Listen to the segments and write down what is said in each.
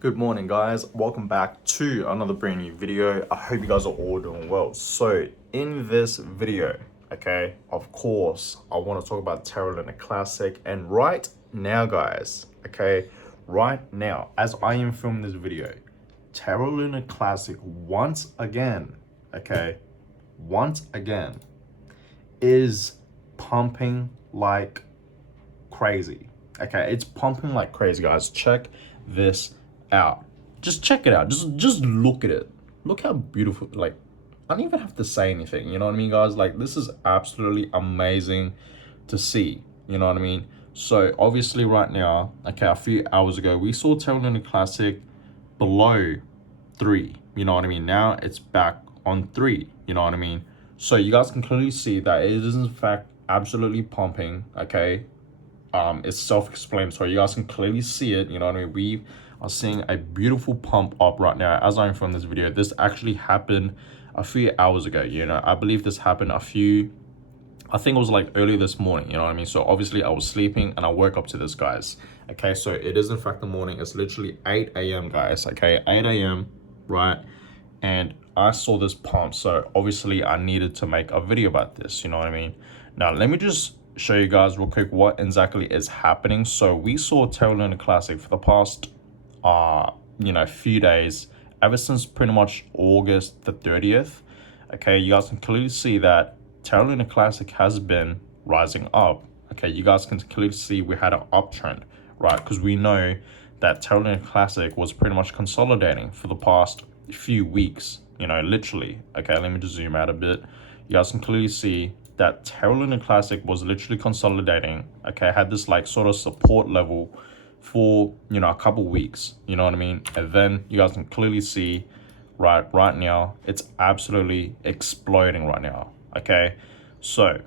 Good morning, guys. Welcome back to another brand new video. I hope you guys are all doing well. So in this video, okay, of course, I want to talk about Terra Classic. And right now, guys, okay, right now, as I am filming this video, Terra Classic once again, okay, once again, is pumping like crazy. Okay, it's pumping like crazy, guys. Check this out. Just check it out. Just look at it. Look how beautiful. Like, I don't even have to say anything. You know what I mean, guys? Like, this is absolutely amazing to see. You know what I mean? So obviously, right now, okay, a few hours ago, we saw Terra Luna Classic below 3. You know what I mean? Now it's back on 3. You know what I mean? So you guys can clearly see that it is in fact absolutely pumping. Okay, it's self-explanatory. You guys can clearly see it. You know what I mean? We are seeing a beautiful pump up right now as I'm filming this video. This actually happened a few hours ago. You know, I believe this happened I think it was like early this morning. You know what I mean? So obviously I was sleeping and I woke up to this, guys. Okay, so it is in fact the morning. It's literally 8 a.m. guys. Okay, 8 a.m. right? And I saw this pump, so obviously I needed to make a video about this. You know what I mean? Now let me just show you guys real quick what exactly is happening. So we saw Terra Luna Classic for the past few days, ever since pretty much August the 30th. Okay, you guys can clearly see that Terra Luna Classic has been rising up. Okay, you guys can clearly see we had an uptrend, right? Because we know that Terra Luna Classic was pretty much consolidating for the past few weeks, you know, literally. Okay, let me just zoom out a bit. You guys can clearly see that Terra Luna Classic was literally consolidating. Okay, had this like sort of support level for, you know, a couple weeks, you know what I mean? And then you guys can clearly see right now it's absolutely exploding right now. Okay, so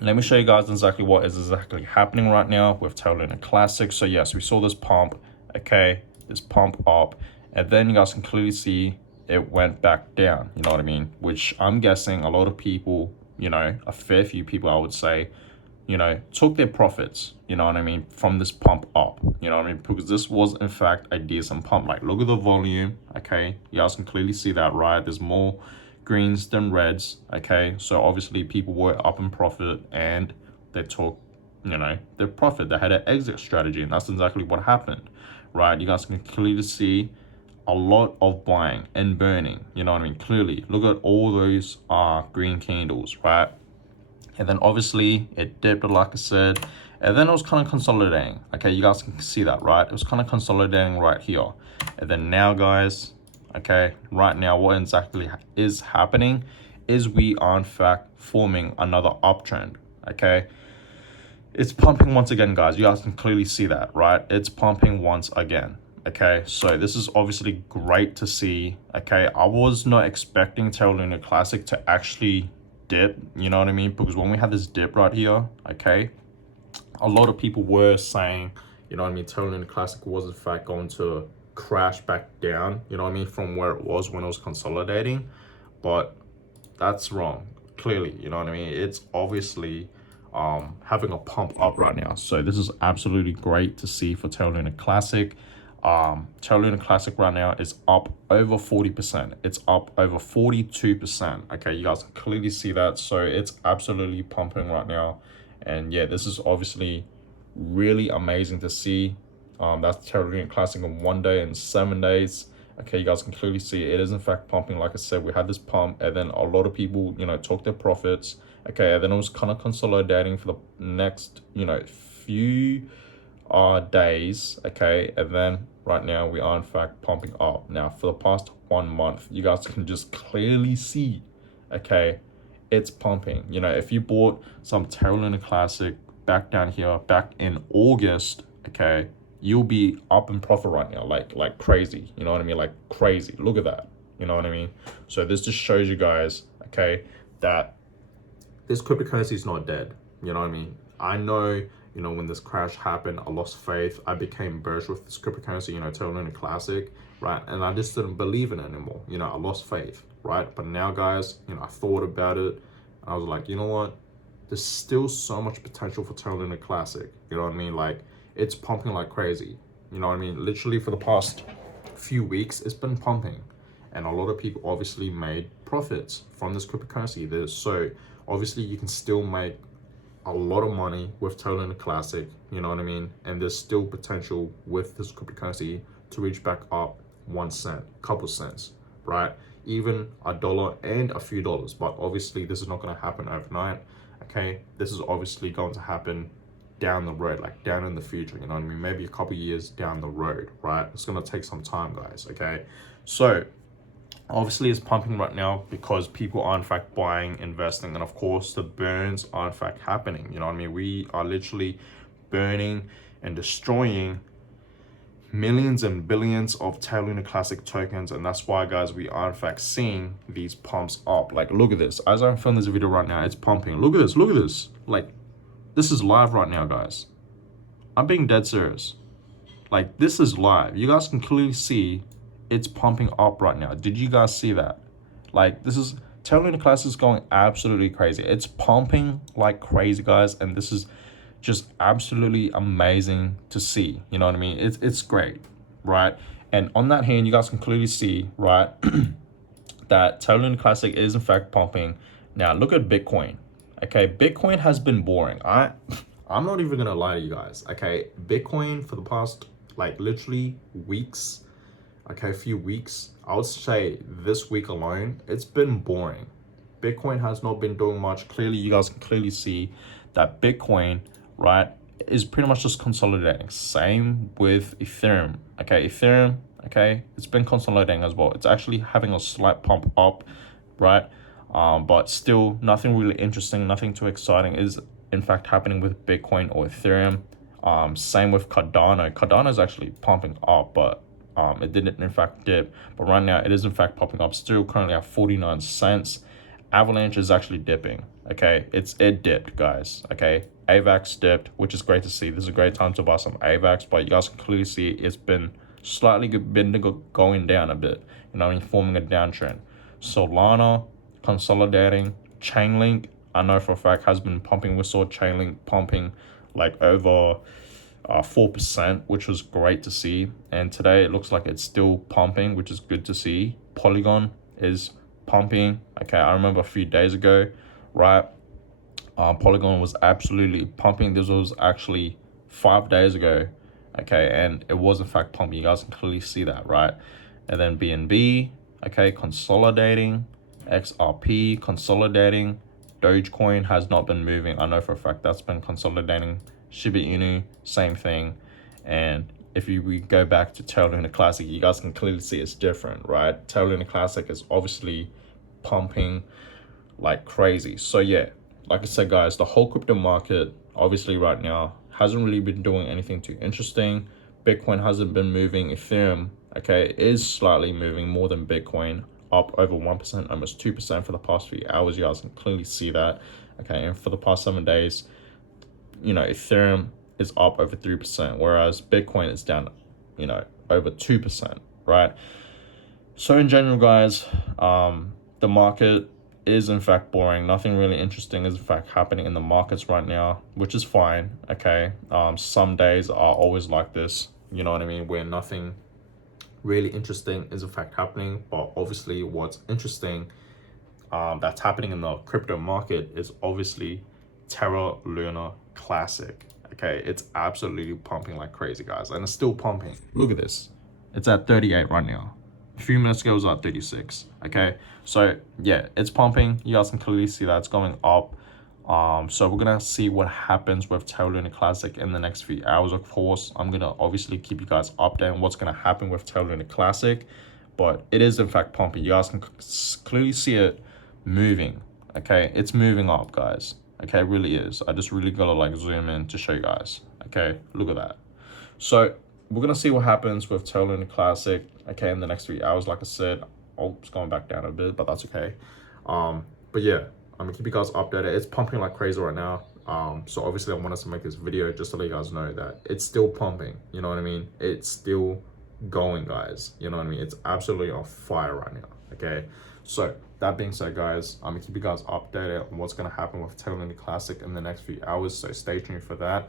let me show you guys exactly what is exactly happening right now with Terra Luna Classic. So yes, we saw this pump, okay, this pump up, and then you guys can clearly see it went back down, you know what I mean? Which I'm guessing a lot of people, you know, a fair few people I would say, you know, took their profits, you know what I mean, from this pump up, you know what I mean? Because this was in fact a decent pump. Like, look at the volume, okay? You guys can clearly see that, right? There's more greens than reds, okay? So obviously people were up in profit and they took, you know, their profit. They had an exit strategy, and that's exactly what happened, right? You guys can clearly see a lot of buying and burning, you know what I mean? Clearly, look at all those green candles, right? And then obviously it dipped, like I said, and then it was kind of consolidating. Okay, you guys can see that, right? It was kind of consolidating right here. And then now, guys, okay, right now what exactly is happening is we are in fact forming another uptrend. Okay, it's pumping once again, guys. You guys can clearly see that, right? It's pumping once again. Okay, so this is obviously great to see. Okay, I was not expecting Terra Luna Classic to actually dip, you know what I mean? Because when we had this dip right here, okay, a lot of people were saying, you know what I mean, Terra Luna Classic was in fact going to crash back down, you know what I mean, from where it was when it was consolidating. But that's wrong, clearly, you know what I mean? It's obviously having a pump up right now. So this is absolutely great to see for Terra Luna Classic. Terra Luna Classic right now is up over 40%. It's up over 42%. Okay, you guys can clearly see that. So it's absolutely pumping right now. And yeah, this is obviously really amazing to see. That's Terra Luna Classic in 1 day and 7 days. Okay, you guys can clearly see it is in fact pumping. Like I said, we had this pump, and then a lot of people, you know, took their profits. Okay, and then it was kind of consolidating for the next, you know, few days. Okay, and then right now we are in fact pumping up. Now for the past 1 month, you guys can just clearly see, okay, it's pumping. You know, if you bought some Terra Luna Classic back down here back in August, okay, you'll be up in profit right now, like crazy, you know what I mean? Like crazy. Look at that, you know what I mean? So this just shows you guys, okay, that this cryptocurrency is not dead, you know what I mean? I know, you know, when this crash happened, I lost faith. I became bearish with this cryptocurrency, you know, Terra Luna Classic, right? And I just didn't believe in it anymore. You know, I lost faith, right? But now, guys, you know, I thought about it. And I was like, you know what? There's still so much potential for Terra Luna Classic. You know what I mean? Like, it's pumping like crazy. You know what I mean? Literally for the past few weeks, it's been pumping. And a lot of people obviously made profits from this cryptocurrency. So obviously you can still make a lot of money with Terra Luna Classic, you know what I mean? And there's still potential with this cryptocurrency to reach back up 1 cent, couple cents, right? Even $1 and a few dollars. But obviously this is not going to happen overnight. Okay, this is obviously going to happen down the road, like down in the future, you know what I mean? Maybe a couple years down the road, right? It's going to take some time, guys. Okay, so obviously it's pumping right now because people are in fact buying, investing, and of course the burns are in fact happening. You know what I mean? We are literally burning and destroying millions and billions of Terra Luna Classic tokens, and that's why, guys, we are in fact seeing these pumps up. Like, look at this. As I'm filming this video right now, it's pumping. Look at this. Look at this. Like, this is live right now, guys. I'm being dead serious. Like, this is live. You guys can clearly see it's pumping up right now. Did you guys see that? Like, this is Terra Luna Classic is going absolutely crazy. It's pumping like crazy, guys, and this is just absolutely amazing to see. You know what I mean? It's great, right? And on that hand, you guys can clearly see, right, that Terra Luna Classic is in fact pumping. Now look at Bitcoin. Okay, Bitcoin has been boring. I'm not even gonna lie to you guys. Okay, Bitcoin for the past like literally weeks, okay, a few weeks, I would say this week alone, it's been boring. Bitcoin has not been doing much. Clearly, you guys can clearly see that Bitcoin, right, is pretty much just consolidating. Same with Ethereum. Okay, Ethereum, okay, it's been consolidating as well. It's actually having a slight pump up, right? But still nothing really interesting, nothing too exciting is in fact happening with Bitcoin or Ethereum. Same with Cardano. Cardano is actually pumping up, but it didn't in fact dip. But right now it is in fact popping up, still currently at 49 cents. Avalanche is actually dipping. Okay, it dipped, guys. Okay, AVAX dipped, which is great to see. This is a great time to buy some AVAX, but you guys can clearly see it's been slightly going down a bit, you know, forming a downtrend. Solana consolidating. Chainlink, I know for a fact, has been pumping. We saw Chainlink pumping like over 4%, which was great to see. And today it looks like it's still pumping, which is good to see. Polygon is pumping. Okay, I remember a few days ago, right? Polygon was absolutely pumping. This was actually 5 days ago. Okay, and it was in fact pumping. You guys can clearly see that, right? And then BNB, okay, consolidating. XRP consolidating. Dogecoin has not been moving. I know for a fact that's been consolidating. Shiba Inu, same thing. And if we go back to Terra Luna Classic, you guys can clearly see it's different, right? Terra Luna Classic is obviously pumping like crazy. So yeah, like I said, guys, the whole crypto market obviously right now hasn't really been doing anything too interesting. Bitcoin hasn't been moving. Ethereum, okay, is slightly moving more than Bitcoin, up over 1%, almost 2% for the past few hours. You guys can clearly see that. Okay, and for the past 7 days, you know, Ethereum is up over 3%, whereas Bitcoin is down, you know, over 2%, right? So in general, guys, the market is in fact boring. Nothing really interesting is in fact happening in the markets right now, which is fine. Okay, some days are always like this, you know what I mean, where nothing really interesting is in fact happening. But obviously what's interesting that's happening in the crypto market is obviously Terra Luna Classic. Okay, it's absolutely pumping like crazy, guys, and it's still pumping. Look at this, it's at 38 right now. A few minutes ago it was at 36. Okay, so yeah, it's pumping. You guys can clearly see that it's going up. So we're gonna see what happens with Terra Luna Classic in the next few hours. Of course, I'm gonna obviously keep you guys updated on what's gonna happen with Terra Luna Classic, but it is in fact pumping. You guys can clearly see it moving. Okay, it's moving up, guys. Okay, it really is. I just really gotta like zoom in to show you guys. Okay, look at that. So we're gonna see what happens with Terra Luna Classic, okay, in the next 3 hours. Like I said, oh, it's going back down a bit, but that's okay. But yeah, I'm gonna keep you guys updated. It's pumping like crazy right now. So obviously I wanted to make this video just to let you guys know that it's still pumping. You know what I mean? It's still going, guys. You know what I mean? It's absolutely on fire right now. Okay. So that being said, guys, I'm gonna keep you guys updated on what's gonna happen with Terra Luna Classic in the next few hours. So stay tuned for that.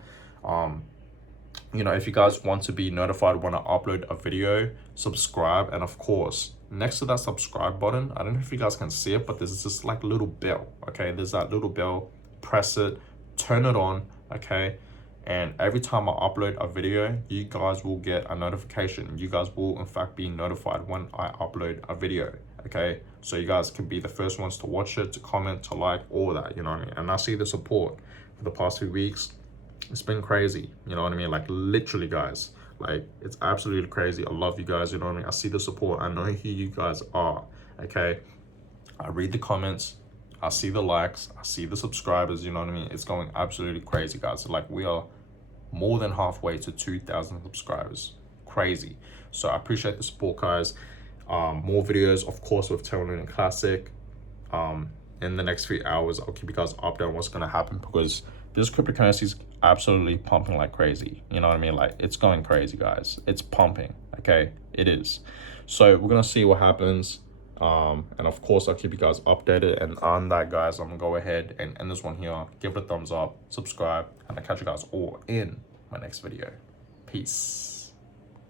you know, if you guys want to be notified when I upload a video, subscribe. And of course, next to that subscribe button, I don't know if you guys can see it, but there's this like little bell. Okay, there's that little bell. Press it, turn it on. Okay, and every time I upload a video, you guys will get a notification. You guys will in fact be notified when I upload a video. Okay, so you guys can be the first ones to watch it, to comment, to like, all that, you know what I mean? And I see the support for the past few weeks. It's been crazy, you know what I mean? Like literally, guys, like it's absolutely crazy. I love you guys, you know what I mean? I see the support. I know who you guys are. Okay, I read the comments, I see the likes, I see the subscribers, you know what I mean? It's going absolutely crazy, guys. Like we are more than halfway to 2,000 subscribers. Crazy. So I appreciate the support, guys. More videos, of course, with Terra Classic. In the next few hours, I'll keep you guys updated on what's going to happen, because this cryptocurrency is absolutely pumping like crazy. You know what I mean? Like it's going crazy, guys. It's pumping. Okay, it is. So we're gonna see what happens. And of course, I'll keep you guys updated. And on that, guys, I'm gonna go ahead and end this one here. Give it a thumbs up, subscribe, and I'll catch you guys all in my next video. Peace.